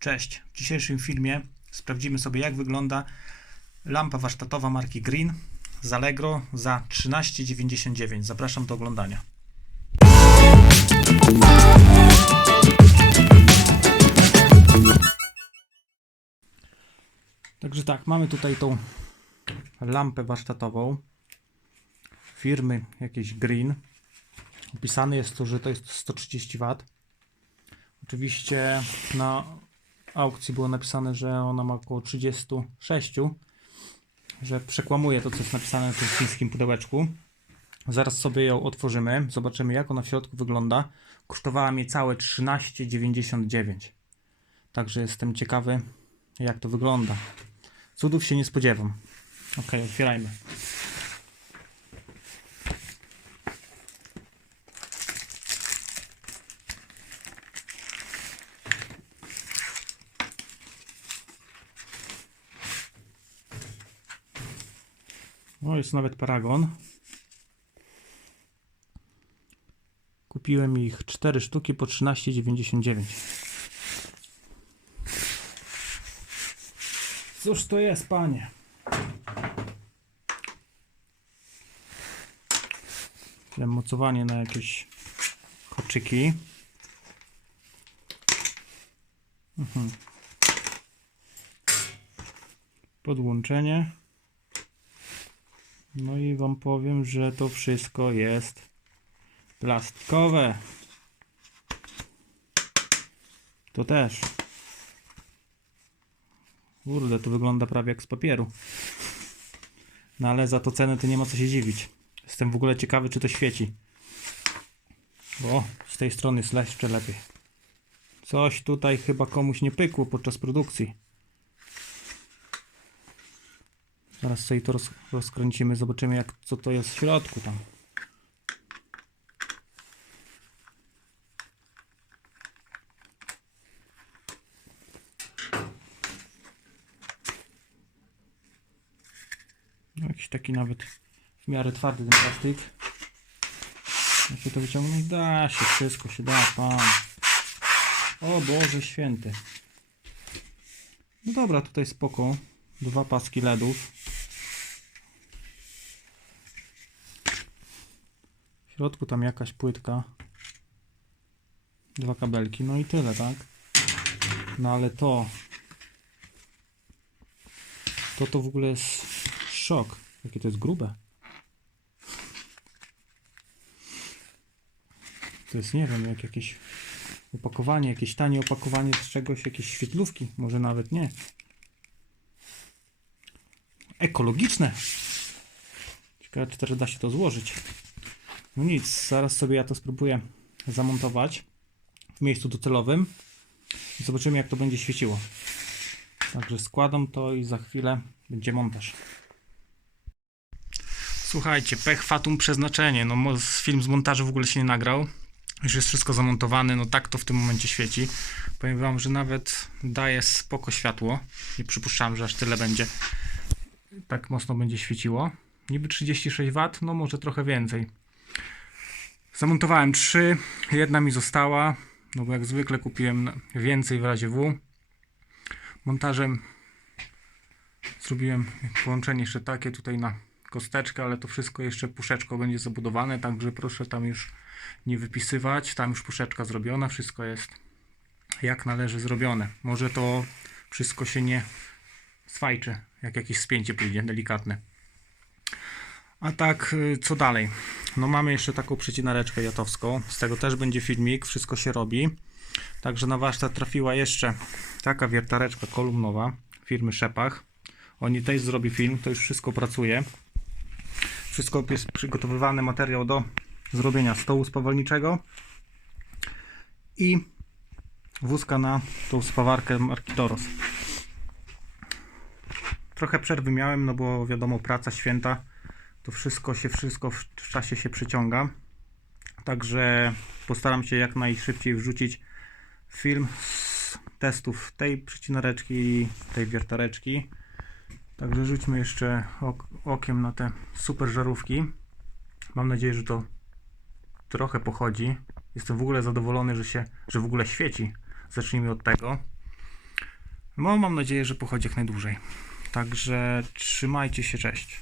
Cześć. W dzisiejszym filmie sprawdzimy sobie jak wygląda lampa warsztatowa marki Green z Allegro za 13,99. Zapraszam do oglądania. Także tak, mamy tutaj tą lampę warsztatową firmy jakiejś Green. Opisane jest to, że to jest 130 W. Oczywiście na aukcji było napisane, że ona ma około 36, że przekłamuje to, co jest napisane w tym chińskim pudełeczku. Zaraz sobie ją otworzymy, zobaczymy jak ona w środku wygląda. Kosztowała mnie całe 13,99. Także jestem ciekawy, jak to wygląda. Cudów się nie spodziewam. Ok, otwierajmy. O, jest nawet paragon. Kupiłem ich 4 sztuki po 13,99. Cóż to jest, panie? Mocowanie na jakieś koczyki. Mhm. Podłączenie. No i wam powiem, że to wszystko jest plastikowe. To też. Kurde, to wygląda prawie jak z papieru. No ale za to cenę to nie ma co się dziwić. Jestem w ogóle ciekawy, czy to świeci. O, z tej strony jest jeszcze lepiej. Coś tutaj chyba komuś nie pykło podczas produkcji. Zaraz sobie to roz, rozkręcimy, zobaczymy jak, co to jest w środku tam. No, jakiś taki nawet w miarę twardy ten plastik. Da się to wyciągnąć? Da się, wszystko się da, pan. O Boże święty. No dobra, tutaj spoko. Dwa paski LEDów. W środku tam jakaś płytka. Dwa kabelki, no i tyle, tak? No ale to. To to w ogóle jest szok. Jakie to jest grube. To jest, nie wiem, jak jakieś opakowanie, jakieś tanie opakowanie z czegoś, jakieś świetlówki, może nawet nie. Ekologiczne. Ciekawe, czy teraz da się to złożyć. No nic, zaraz sobie ja to spróbuję zamontować w miejscu docelowym. I zobaczymy, jak to będzie świeciło. Także składam to i za chwilę będzie montaż. Słuchajcie, pech fatum przeznaczenie. No, film z montażu w ogóle się nie nagrał. Już jest wszystko zamontowane, no tak to w tym momencie świeci. Powiem wam, że nawet daje spoko światło. Nie przypuszczałem, że aż tyle będzie. Tak mocno będzie świeciło. Niby 36 W, no może trochę więcej. Zamontowałem trzy, jedna mi została, no bo jak zwykle kupiłem więcej w razie W. Montażem zrobiłem połączenie jeszcze takie tutaj na kosteczkę, ale to wszystko jeszcze puszeczką będzie zabudowane, także proszę tam już nie wypisywać. Tam już puszeczka zrobiona, wszystko jest jak należy zrobione. Może to wszystko się nie swajczy, jak jakieś spięcie pójdzie delikatne. A tak, y, co dalej? No mamy jeszcze taką przecinareczkę jatowską. Z tego też będzie filmik, wszystko się robi. Także na warsztat trafiła jeszcze taka wiertareczka kolumnowa firmy Szepach. Oni też zrobi film, to już wszystko pracuje. Wszystko jest przygotowywany materiał do zrobienia stołu spawalniczego i wózka na tą spawarkę marki Toros. Trochę przerwy miałem, no bo wiadomo, praca, święta, to wszystko się, wszystko w czasie się przyciąga. Także postaram się jak najszybciej wrzucić film z testów tej przycinareczki i tej wiertareczki. Także rzućmy jeszcze ok okiem na te super żarówki. Mam nadzieję, że to trochę pochodzi. Jestem w ogóle zadowolony, że się, że w ogóle świeci. Zacznijmy od tego. No, mam nadzieję, że pochodzi jak najdłużej. Także trzymajcie się, cześć.